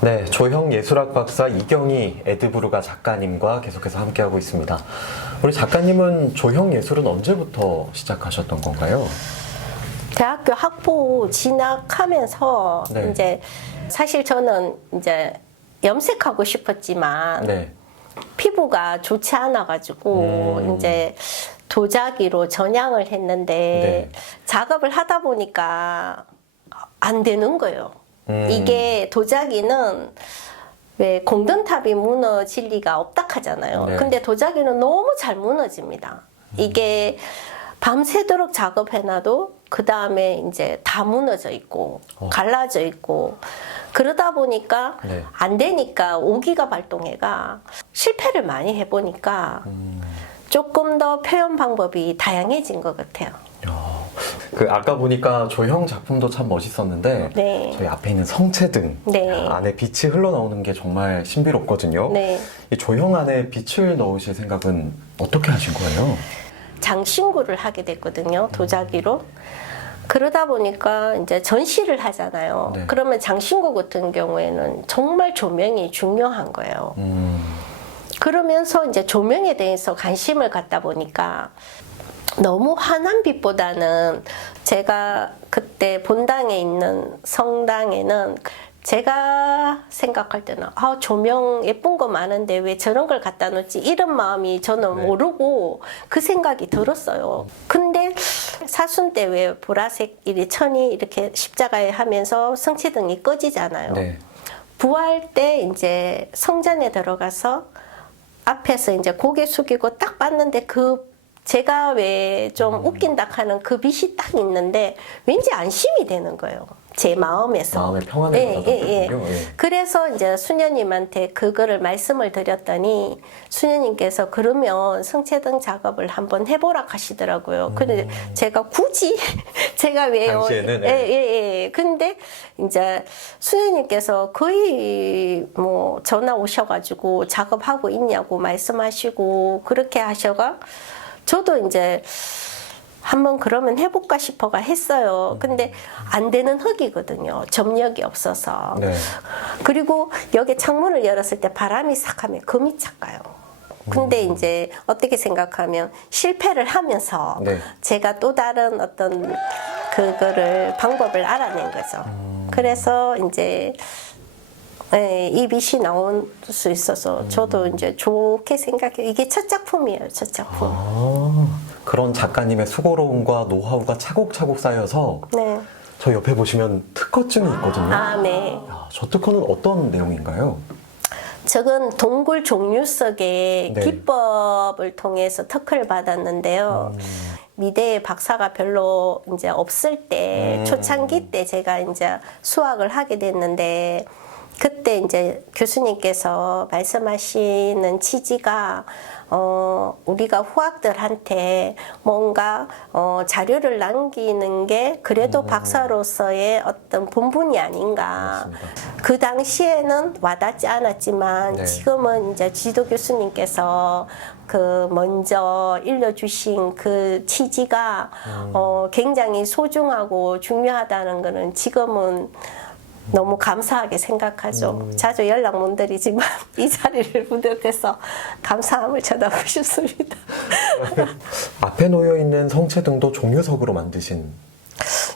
네, 조형 예술학 박사 이경희 에드부르가 작가님과 계속해서 함께하고 있습니다. 우리 작가님은 조형 예술은 언제부터 시작하셨던 건가요? 대학교 학부 진학하면서 네. 이제 사실 저는 이제 염색하고 싶었지만 네. 피부가 좋지 않아 가지고 음. 이제 도자기로 전향을 했는데 네. 작업을 하다 보니까 안 되는 거예요. 음. 이게 도자기는 왜 공든탑이 무너질 리가 없다 하잖아요. 네. 근데 도자기는 너무 잘 무너집니다. 이게 밤새도록 작업해놔도 그 다음에 이제 다 무너져 있고 어. 갈라져 있고 그러다 보니까 네. 안 되니까 오기가 발동해가 실패를 많이 해보니까 음. 조금 더 표현 방법이 다양해진 것 같아요. 야, 그 아까 보니까 조형 작품도 참 멋있었는데 네. 저희 앞에 있는 성체등 네. 야, 안에 빛이 흘러나오는 게 정말 신비롭거든요. 네. 이 조형 안에 빛을 넣으실 생각은 어떻게 하신 거예요? 장신구를 하게 됐거든요. 도자기로. 그러다 보니까 이제 전시를 하잖아요. 네. 그러면 장신구 같은 경우에는 정말 조명이 중요한 거예요. 음, 그러면서 이제 조명에 대해서 관심을 갖다 보니까 너무 환한 빛보다는 제가 그때 본당에 있는 성당에는 제가 생각할 때는 아 조명 예쁜 거 많은데 왜 저런 걸 갖다 놓지 이런 마음이 저는 네. 모르고 그 생각이 들었어요. 근데 사순 때 왜 보라색 이리 천이 이렇게 십자가에 하면서 성체등이 꺼지잖아요. 네. 부활 때 이제 성전에 들어가서 앞에서 이제 고개 숙이고 딱 봤는데 그 제가 왜 좀 웃긴다 하는 그 빛이 딱 있는데 왠지 안심이 되는 거예요. 제 마음에서. 마음의 평안을 예, 예, 예. 예. 그래서 이제 수녀님한테 그거를 말씀을 드렸더니 수녀님께서 그러면 성체등 작업을 한번 해보라 하시더라고요. 근데 제가 굳이 제가 왜요? 음. 당시에는, 예, 예. 예, 예. 근데 이제 수녀님께서 거의 뭐 전화 오셔가지고 작업하고 있냐고 말씀하시고 그렇게 하셔가 저도 이제 한번 그러면 해볼까 싶어가 했어요. 근데 안 되는 흙이거든요. 점력이 없어서. 네. 그리고 여기 창문을 열었을 때 바람이 싹 하면 금이 착가요. 근데 음. 이제 어떻게 생각하면 실패를 하면서 네. 제가 또 다른 어떤 그거를 방법을 알아낸 거죠. 음. 그래서 이제 네, 이 빛이 나올 수 있어서 음. 저도 이제 좋게 생각해요. 이게 첫 작품이에요, 첫 작품. 아, 그런 작가님의 수고로움과 노하우가 차곡차곡 쌓여서 네. 저 옆에 보시면 특허증이 있거든요. 아, 네. 야, 저 특허는 어떤 내용인가요? 저건 동굴 종류석의 네. 기법을 통해서 특허를 받았는데요. 음. 미대에 박사가 별로 이제 없을 때 음. 초창기 때 제가 이제 수학을 하게 됐는데 그때 이제 교수님께서 말씀하시는 취지가 어 우리가 후학들한테 뭔가 어 자료를 남기는 게 그래도 박사로서의 어떤 본분이 아닌가. 음. 맞습니다. 그 당시에는 와닿지 않았지만 네. 지금은 이제 지도 교수님께서 그 먼저 일러주신 그 취지가 음. 어 굉장히 소중하고 중요하다는 거는 지금은 너무 감사하게 생각하죠. 음. 자주 연락 못 드리지만 이 자리를 부탁해서 감사함을 전하고 싶습니다. 앞에 놓여 있는 성체등도 종유석으로 만드신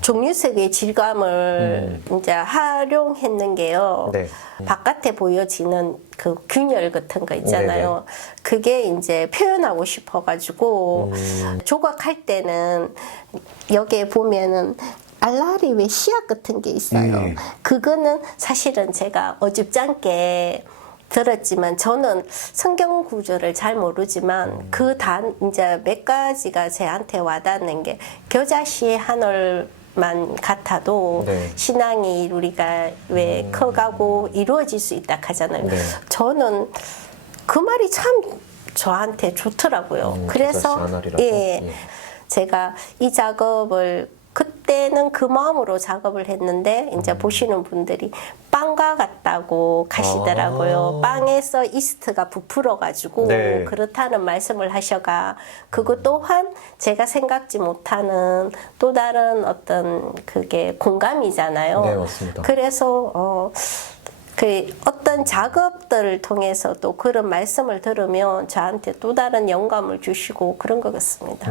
종류색의 질감을 이제 활용했는 게요. 음. 네. 바깥에 보여지는 그 균열 같은 거 있잖아요. 그게 이제 표현하고 싶어가지고 음. 조각할 때는 여기에 보면은 알라리 왜 씨앗 같은 게 있어요. 음. 그거는 사실은 제가 어줍잖게 들었지만 저는 성경 구조를 잘 모르지만 음. 그단 이제 몇 가지가 저한테 와닿는 게 겨자씨 한 올 만 같아도 네. 신앙이 우리가 왜 커가고 이루어질 수 있다 하잖아요. 네. 저는 그 말이 참 저한테 좋더라고요. 음, 그래서? 예, 예. 제가 이 작업을 그때는 그 마음으로 작업을 했는데 이제 음. 보시는 분들이 빵과 같다고 가시더라고요. 아. 빵에서 이스트가 부풀어 가지고 네. 그렇다는 말씀을 하셔가 그것 또한 제가 생각지 못하는 또 다른 어떤 그게 공감이잖아요. 네, 맞습니다. 그래서 어 그 어떤 작업들을 통해서도 그런 말씀을 들으면 저한테 또 다른 영감을 주시고 그런 것 같습니다.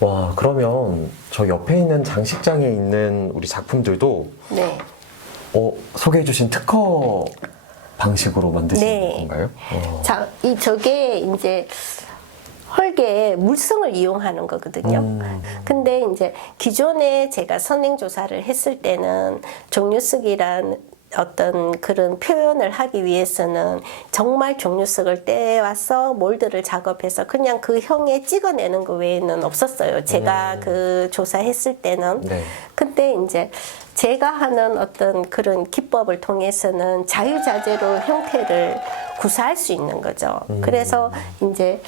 와, 그러면 저 옆에 있는 장식장에 있는 우리 작품들도 네. 어, 소개해 주신 특허 방식으로 만드신 네. 건가요? 어. 자, 이 저게 이제 헐게의 물성을 이용하는 거거든요. 음. 근데 이제 기존에 제가 선행 조사를 했을 때는 종류석이란 어떤 그런 표현을 하기 위해서는 정말 종류석을 떼와서 몰드를 작업해서 그냥 그 형에 찍어내는 거 외에는 없었어요. 제가 그 조사했을 때는. 네. 근데 이제 제가 하는 어떤 그런 기법을 통해서는 자유자재로 형태를 구사할 수 있는 거죠. 그래서 이제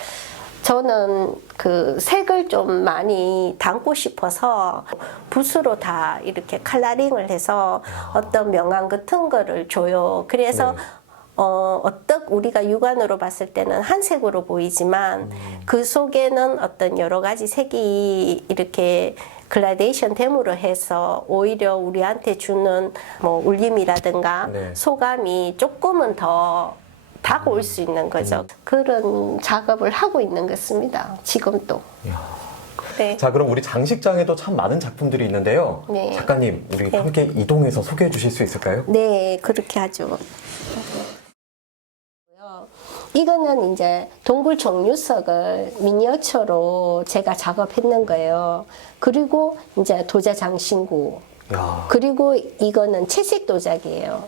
저는 그 색을 좀 많이 담고 싶어서 붓으로 다 이렇게 칼라링을 해서 어떤 명암 같은 거를 줘요. 그래서 네. 어, 어떻 우리가 육안으로 봤을 때는 한 색으로 보이지만 그 속에는 어떤 여러 가지 색이 이렇게 글라데이션 됨으로 해서 오히려 우리한테 주는 뭐 울림이라든가 네. 소감이 조금은 더 다가올 수 있는 거죠. 그런 작업을 하고 있는 것입니다. 지금도. 네. 자, 그럼 우리 장식장에도 참 많은 작품들이 있는데요. 네. 작가님, 우리 네. 함께 이동해서 소개해 주실 수 있을까요? 네, 그렇게 하죠. 이거는 이제 동굴 종류석을 미니어처로 제가 작업했는 거예요. 그리고 이제 도자 장신구. 야, 그리고 이거는 채색 도자기예요.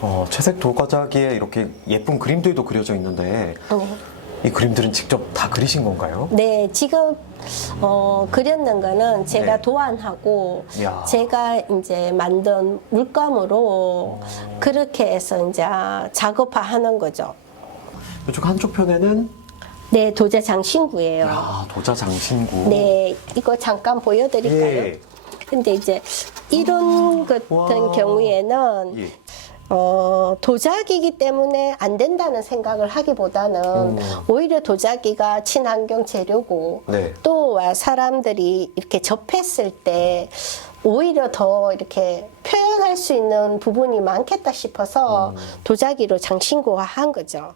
어, 채색 도과자기에 이렇게 예쁜 그림들도 그려져 있는데 네. 이 그림들은 직접 다 그리신 건가요? 네, 지금 어, 그렸는 거는 제가 네. 도안하고 이야. 제가 이제 만든 물감으로 그렇게 해서 이제 작업화하는 거죠. 이쪽 한쪽 편에는 네, 도자 장신구예요. 야, 도자 장신구. 네, 이거 잠깐 보여드릴까요? 예. 근데 이제 이런 같은 와. 경우에는 예. 어, 도자기이기 때문에 안 된다는 생각을 하기보다는 음. 오히려 도자기가 친환경 재료고 네. 또 사람들이 이렇게 접했을 때 오히려 더 이렇게 표현할 수 있는 부분이 많겠다 싶어서 음. 도자기로 장신구화한 거죠.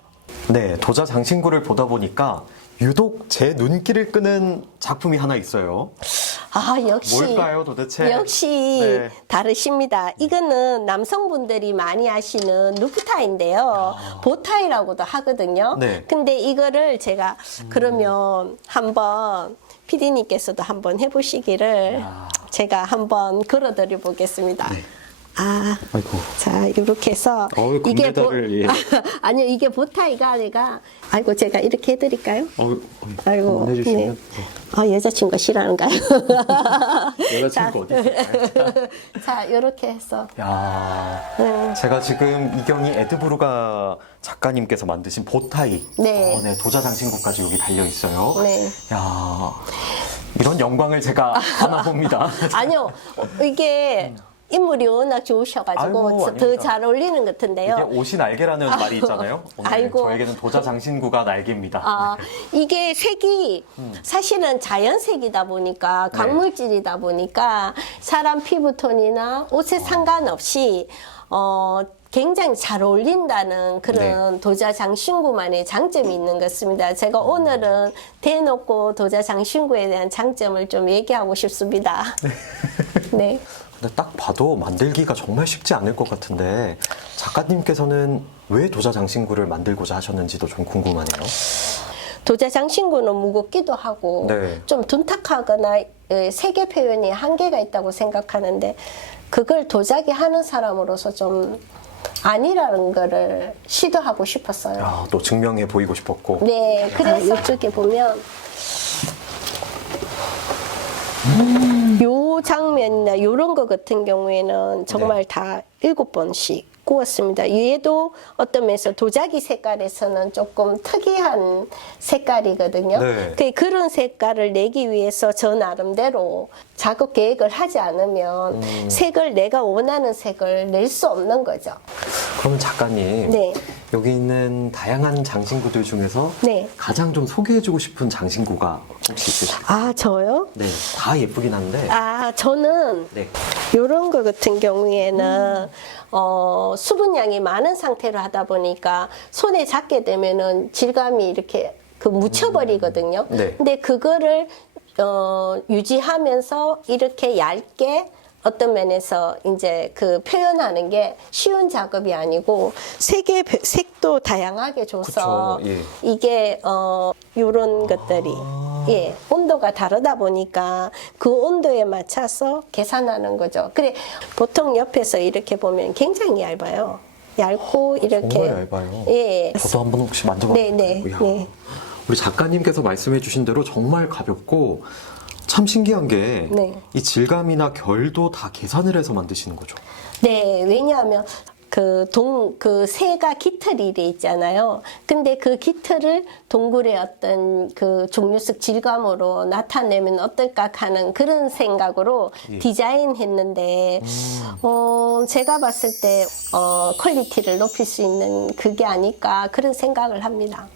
네, 도자 장신구를 보다 보니까 유독 제 눈길을 끄는 작품이 하나 있어요. 아 역시 뭘까요, 도대체? 역시 네. 다르십니다. 이거는 남성분들이 많이 하시는 루프타인데요. 보타이라고도 하거든요. 아. 네. 근데 이거를 제가 그러면 한번 피디님께서도 한번 해보시기를 야. 제가 한번 걸어드려 보겠습니다. 네. 아, 아이고. 자 이렇게 해서 어우, 금메달을, 예. 아 니요 이게 보타이가 아니라 아이고 제가 이렇게 해드릴까요? 어, 아이고 한번 해주시면. 네. 아 여자친구가 싫어하는가요? 네. 여자친구 어디 있을까요? 자 이렇게 해서 야, 네. 제가 지금 이경희 에드브루가 작가님께서 만드신 보타이, 네. 어, 네, 도자 장신구까지 여기 달려 있어요. 네. 야, 이런 영광을 제가 하나 봅니다. 아니요 이게 인물이 워낙 좋으셔가지고 아이고, 더 아닙니다. 잘 어울리는 것 같은데요. 옷이 날개라는 말이 있잖아요. 오늘 아이고. 저에게는 도자 장신구가 날개입니다. 아, 이게 색이 음. 사실은 자연색이다 네. 보니까 강물질이다 보니까 사람 피부톤이나 옷에 상관없이 어 굉장히 잘 어울린다는 그런 네. 도자 장신구만의 장점이 있는 것 같습니다. 제가 오늘은 대놓고 도자 장신구에 대한 장점을 좀 얘기하고 싶습니다. 네. 근데 딱 봐도 만들기가 정말 쉽지 않을 것 같은데 작가님께서는 왜 도자 장신구를 만들고자 하셨는지도 좀 궁금하네요. 도자 장신구는 무겁기도 하고 네. 좀 둔탁하거나 에, 세계 표현이 한계가 있다고 생각하는데 그걸 도자기 하는 사람으로서 좀 아니라는 거를 시도하고 싶었어요. 야, 또 증명해 보이고 싶었고. 네, 그래서 이쪽에 보면 요 장면이나 요런 거 같은 경우에는 정말 네. 다 일곱 번씩 구웠습니다. 얘도 어떤 면에서 도자기 색깔에서는 조금 특이한 색깔이거든요. 네. 그 그런 색깔을 내기 위해서 저 나름대로 작업 계획을 하지 않으면 음. 색을 내가 원하는 색을 낼 수 없는 거죠. 그러면 작가님, 네. 여기 있는 다양한 장신구들 중에서 네. 가장 좀 소개해주고 싶은 장신구가 혹시 있으실까요? 아, 저요? 네, 다 예쁘긴 한데. 아, 아, 저는 네. 이런 거 같은 경우에는 어, 수분량이 많은 상태로 하다 보니까 손에 잡게 되면은 질감이 이렇게 그 묻혀버리거든요. 네. 근데 그거를 어, 유지하면서 이렇게 얇게 어떤 면에서 이제 그 표현하는 게 쉬운 작업이 아니고 색의 배- 색도 다양하게 줘서 그쵸, 예. 이게 어 요런 것들이 예 온도가 다르다 보니까 그 온도에 맞춰서 계산하는 거죠. 그래 보통 옆에서 이렇게 보면 굉장히 얇아요. 얇고 이렇게 정말 얇아요. 예. 저도 한번 혹시 만져봐도 네, 네? 이야. 네. 우리 작가님께서 말씀해주신 대로 정말 가볍고 참 신기한 게 이 네. 질감이나 결도 다 계산을 해서 만드시는 거죠. 네, 왜냐하면 그 동, 그 새가 깃털이 돼 있잖아요. 근데 그 깃털을 동굴의 어떤 그 종류석 질감으로 나타내면 어떨까 하는 그런 생각으로 예. 디자인했는데, 어, 제가 봤을 때, 어, 퀄리티를 높일 수 있는 그게 아닐까 그런 생각을 합니다.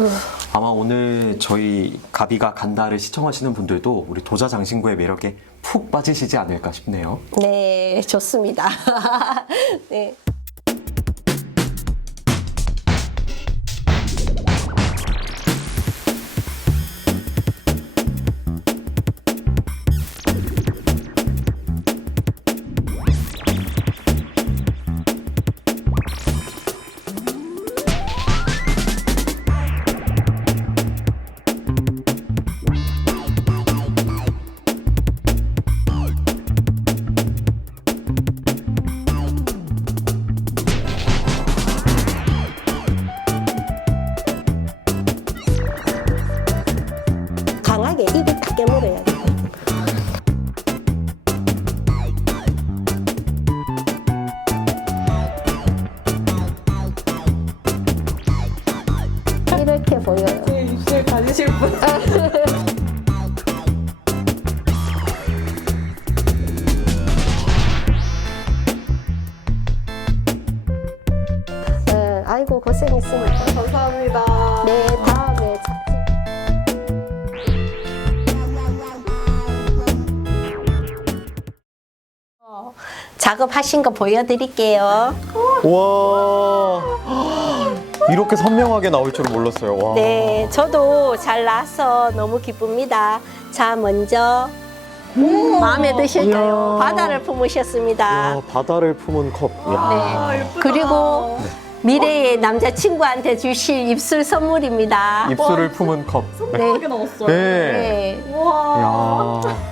네. 아마 오늘 저희 가비가 간다를 시청하시는 분들도 우리 도자 장신구의 매력에 푹 빠지시지 않을까 싶네요. 네, 좋습니다. 네. 네, 아이고 고생했습니다. 감사합니다. 네, 다음에 찾지. 어, 작업하신 거 보여드릴게요. 와 이렇게 선명하게 나올 줄은 몰랐어요. 와. 네, 저도 잘 나서 너무 기쁩니다. 자, 먼저 마음에 드실까요? 이야. 바다를 품으셨습니다. 야, 바다를 품은 컵. 야. 아, 네. 예쁘다. 그리고 미래의 남자친구한테 주실 입술 선물입니다. 입술을 품은 컵. 네. 크게 나왔어요. 네. 네. 우와. 야.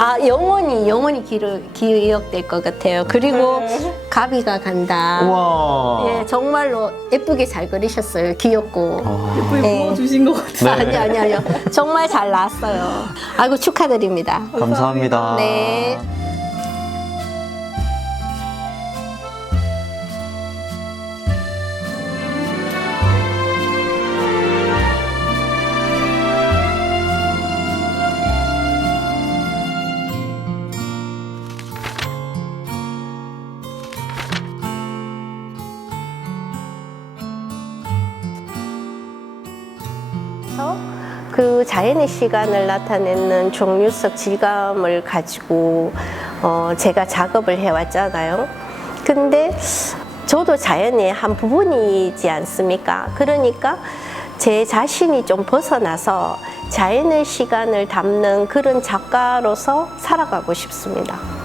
아, 영원히, 영원히 기르, 기억될 것 같아요. 그리고 네. 가비가 간다. 우와. 예, 정말로 예쁘게 잘 그리셨어요. 귀엽고. 아. 예쁘게 네. 부어주신 것 같아요. 네. 아니, 아니, 아니요. 정말 잘 나왔어요. 아이고, 축하드립니다. 감사합니다. 네. 그 자연의 시간을 나타내는 종류석 질감을 가지고 어, 제가 작업을 해왔잖아요. 근데 저도 자연의 한 부분이지 않습니까? 그러니까 제 자신이 좀 벗어나서 자연의 시간을 담는 그런 작가로서 살아가고 싶습니다.